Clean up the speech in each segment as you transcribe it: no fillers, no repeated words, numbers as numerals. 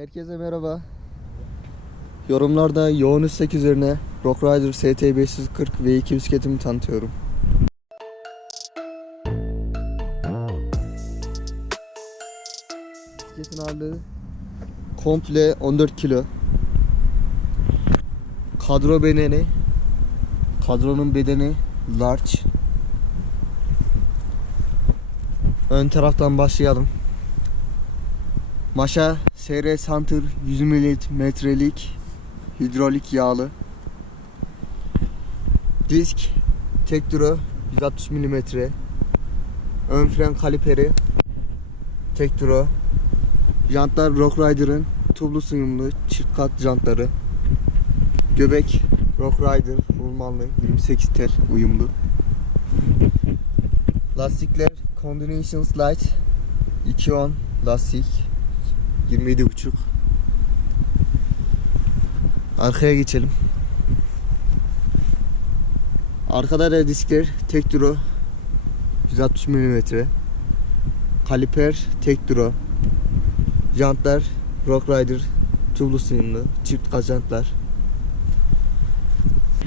Herkese merhaba. Yorumlarda yoğun istek üzerine Rock Rider ST540 V2 bisikletimi tanıtıyorum. Bisikletin ağırlığı komple 14 kilo. Kadronun bedeni large. Ön taraftan başlayalım. Maşa SR Center 100 milimetrelik hidrolik yağlı. Disk Tekturo 160 milimetre. Ön fren kaliperi Tekturo. Jantlar Rock Rider'ın tublu sıyımlı çift kat jantları. Göbek Rock Rider rulmanlı 28 tel uyumlu. Lastikler Combination Slide 210 lastik 27,5. Arkaya geçelim. Arkada da diskler Tekturo 160 mm. Kaliper Tekturo. Jantlar Rock Rider tublu sıyımlı çift kat jantlar.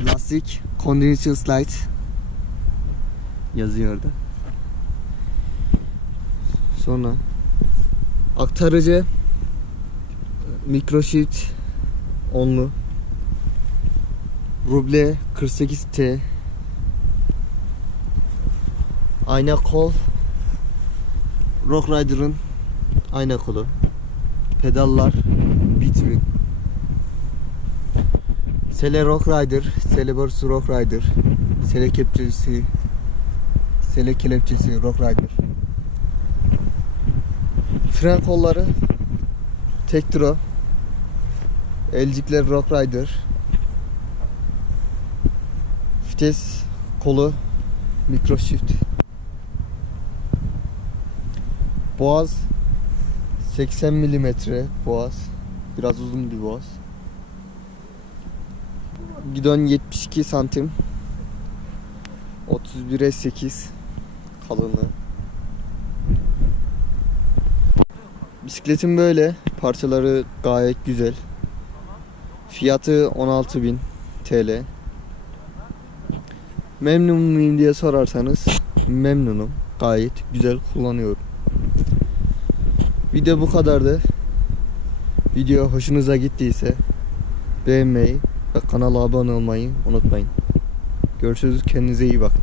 Lastik Combination Slide yazıyor orada. Sonra aktarıcı Microshift 10'lu. Ruble 48T. Ayna kol Rock Rider'ın ayna kolu. Pedallar Bitwin. Sele Rock Rider, Sele borusu Rock Rider, Sele kelepçesi Rock Rider. Fren kolları Tekturo. Elcikler Rock Rider. Vites kolu Microshift. Boğaz 80 milimetre boğaz. Biraz uzun bir boğaz. Gidon 72 santim. 31'e 8 kalınlığı. Bisikletim böyle. Parçaları gayet güzel. Fiyatı 16.000 TL. Memnun muyum diye sorarsanız memnunum. Gayet güzel kullanıyorum. Video bu kadardı. Video hoşunuza gittiyse beğenmeyi ve kanala abone olmayı unutmayın. Görüşürüz. Kendinize iyi bakın.